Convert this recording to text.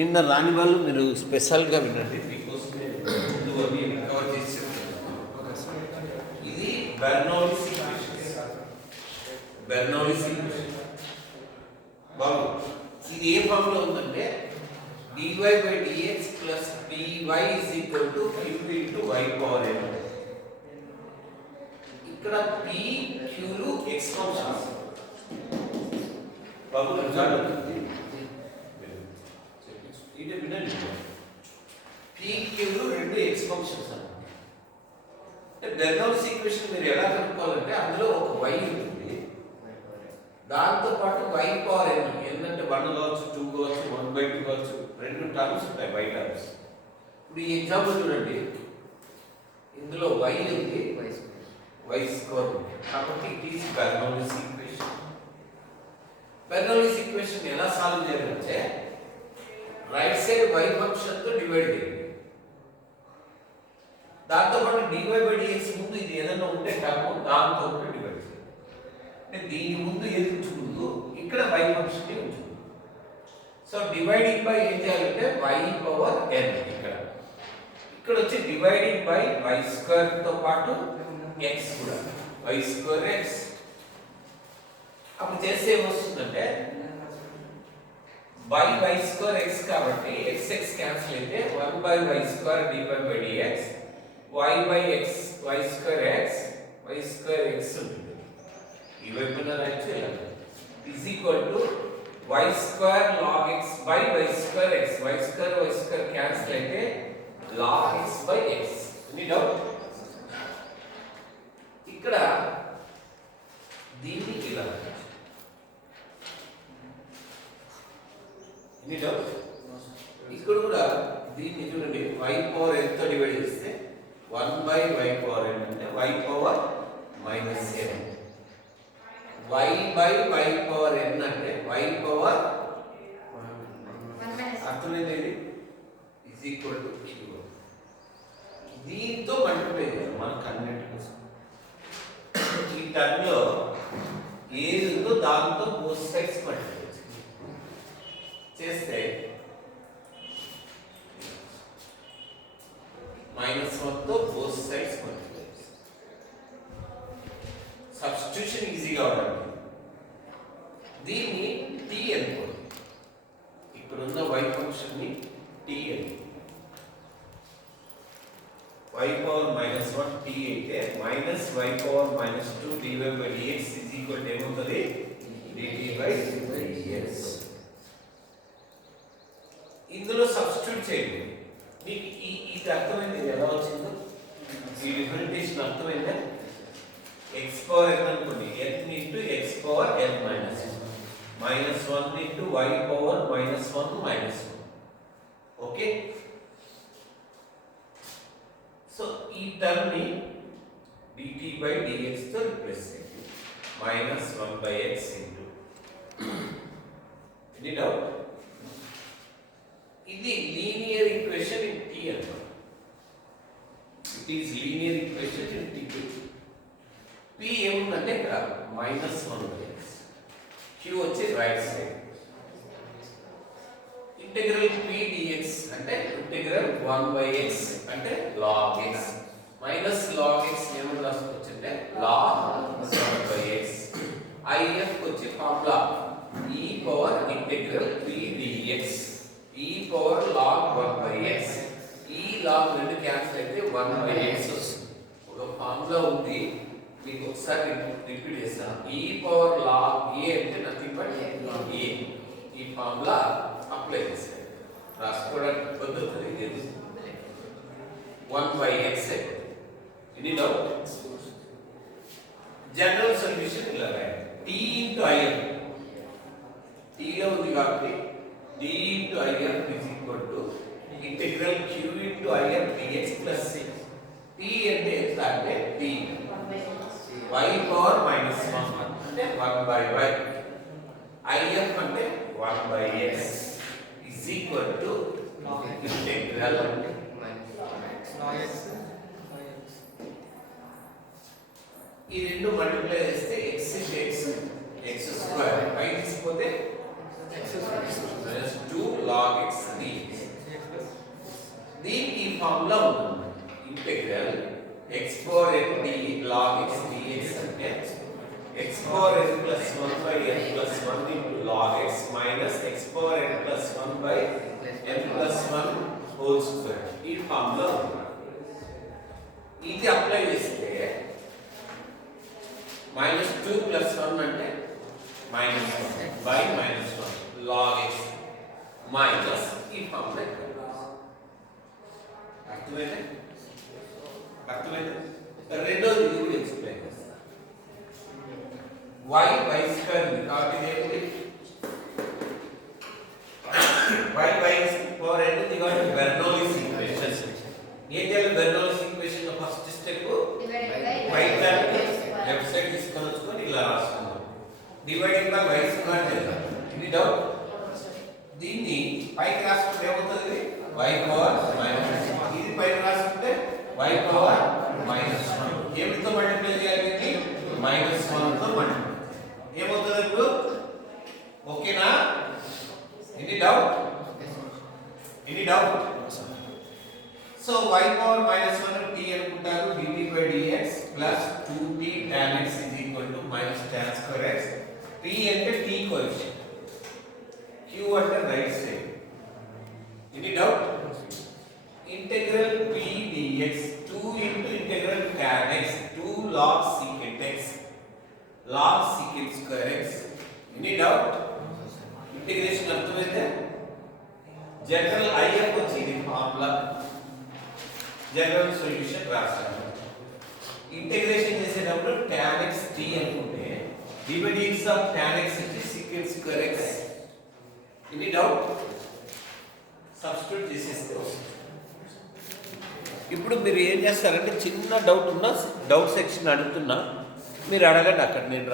నిన్న రాని వాళ్ళు మీరు స్పెషల్గా వినండి, మీకోసం ముందు అవి కవర్ చేసి చెప్తాను. ఇది బెర్నౌలీస్ ఈక్వేషన్స్. బెర్నౌలీస్ ఈక్వేషన్ బాబు, ఇది ఏ ఫార్ములా ఉందంటే dy by dx plus py is equal to q into y power n. ఇక్కడ p q లు x ఫంక్షన్స్ బాబు. ఇది వినండి, p q లు రెండు x ఫంక్షన్స్ అన్నమాట. అంటే బెర్నౌలీస్ ఈక్వేషన్ మీరు ఎలా కనుక్కోవాలంటే అందులో ఒక y ఉంటుంది, దాంతో పాటు y పవర్ n. ఏంటంటే 1 కావచ్చు, 2 కావచ్చు, 1/2 కావచ్చు, రెండు టర్మ్స్ ఉంటాయి y టర్మ్స్. ఇప్పుడు ఈ ఎగ్జాంపుల్ చూడండి, ఇందులో y ఉంది, y స్క్వేర్ ఉంది, కాబట్టి it is Bernoulli's equation. Bernoulli's equation ఎలా సాల్వ్ చేయాలంటే రైట్ సైడ్ y ఫంక్షన్ తో డివైడ్ చేయండి, దాంతో పాటు dy by dx ముందు ఇది ఏదైనా ఉంటే టర్మ్ దాంతో కూడా డివైడ్ చేయండి. అంటే దీని ముందు ఏది ఉంచుకుంటూ ఇక్కడ y ఫంక్షన్ ని ఉంచుకుంటూ, సో డివైడింగ్ బై ఏం చేయాలంటే y పవర్ n. ఇక్కడ వచ్చి డివైడింగ్ బై y స్క్వేర్ తో పాటు x కూడా, y స్క్వేర్ x. అప్పుడు చేస్తే ఏమొస్తుందంటే బై y స్క్వేర్ x కాబట్టి x x క్యాన్సిల్ అయితే 1 by y square dy by dx, y by x, y square x, y square x ఉంటుంది. ఈ వైపున రైట్ చేయాలి is equal to y square log x by y square x. y square cancel అయితే log x by x. Any doubt? ఇక్కడ దీన్ని ఇలా, any doubt? ఇక్కడ కూడా దీన్ని చూడండి, y పవర్ n తో డివైడ్ చేస్తే 1 by y పవర్ n అంటే y power minus n. y by y power n అంటే y పవర్ అర్థమైంది ఇజ్ ఈక్వల్ టు q. దీంతో మల్టిప్లై చేయాలి మన కన్వెంట్ కోసం. ఈ టర్మ్ లో ఏది ఉందో దాంతో బోత్ సైడ్స్ మల్టిప్లై చేస్తే -1 తో బోత్ సైడ్స్ మల్టిప్లై చేస్తే సబ్స్టిట్యూషన్ ఈజీగా ఉండాలి. దీన్ని t అనుకోండి, ఇక్కడ ఉన్న y ఫంక్షన్ ని t అని, y పవర్ -1 t అయితే -y power -2 dy by dx is equal to ఏమవుతుంది dt by dx. ఇందులో సబ్స్టిట్యూట్ చేయండి. మీకు ఇది అర్థమైంది ఎలా వచ్చిందో, ఈ డిఫరెంటియేషన్ అర్థమైందా? x పవర్ n అనుకోండి, n into x power n minus 1 into y power -1 minus 1. Okay, so ఈ టర్మ్ ని dt బై dx తో రిప్లేస్ చేయండి, -1 by x into. Any doubt? ఇది లీనియర్ ఈక్వేషన్ ఇన్ t అన్నమాట. It is linear equation in t. p ఏముందంటే ఇక్కడ -1 by x, q వచ్చి right side, integral p dx అంటే ఇంటిగ్రల్ 1 బై x అంటే log x, minus log x ఏమని రాసుకోవచ్చు అంటే log 1 బై x. if వచ్చి formula e power integral p dx, e power log 1 by x. ఈ log రెండు cancel అయితే 1 బై x వస్తుంది. ఒక ఫార్ములా ఉంది, మీకు ఒకసారి రిపీట్ చేస్తాను. e పవర్ log a అంటే నథింగ్ బట్ a. ఈ ఫార్ములా అప్లై చేస్తాను, రాసుకోవడానికి పద్ధతి ఇది 1 by x. Any doubt? General solution ఇలా రాయండి, t ఇంటూ if, t లో ఉంది కాబట్టి d into if is equal to integral q into if dx plus c. t అంటే ఎంత అంటే t y పవర్ -1 అంటే 1 బై y, if అంటే 1 by x is equal to integral ఈ రెండు మల్టిప్లై చేస్తే x x x square, y తీసుకుంటే x square -2 log x dx. Formula ఉంటుంది. Integral x power n d log x dx అంటే x power n plus 1 by n plus 1 into log x minus x power n plus 1 by n plus 1 whole square. ఈ formula ఇది apply చేస్తే -2 plus 1 అంటే -1 by -1 log x minus ఈ formula. అర్థమైందా? రెండోది ఇది కూడా ఎక్స్ప్లెయిన్ చేస్తా. y స్క్వేర్ కాబట్టి ఏంటి y పవర్ n ఇది కాబట్టి బెర్నౌలీస్ ఈక్వేషన్. ఏం చేయాలి? బెర్నౌలీస్ ఈక్వేషన్ లో first step y term left side తీసుకొని వచ్చుకొని ఇలా రాసుకుందాం. డివైడింగ్ బై y స్క్వేర్ చేద్దాం. ఇది డౌట్. దీన్ని పైకి రాసుకుంటే ఏమవుతుంది? y పవర్ మైనస్ ఇది పైకి రాసుకుంటే y పవర్ -1 ఏమితో మల్టిప్లై చేయాలి? -1 తో మల్టిప్లై. ఏమవుతుంది ఇప్పుడు? ఓకేనా? Any doubt? So y power -1 t అనుకుంటారు. dt by dx plus 2t tan x is equal to minus tan square x. p అంటే t కోఎఫిషియంట్, q అంటే right side. Any doubt? Integral p dx 2 into integral tan x 2 log secant x log secant square x. Any doubt? Integration అర్థమైతే general IF వచ్చింది formula, general solution రాస్తాను. Integration చేసేటప్పుడు tan x t అనుకుంటే dx of tan x is secant square x. Any doubt? Substitute చేసేస్తే ఇప్పుడు మీరు ఏం చేస్తారంటే చిన్న డౌట్ ఉన్నా డౌట్ సెక్షన్ అడుగుతున్నా మీరు అడగండి, అక్కడ నేను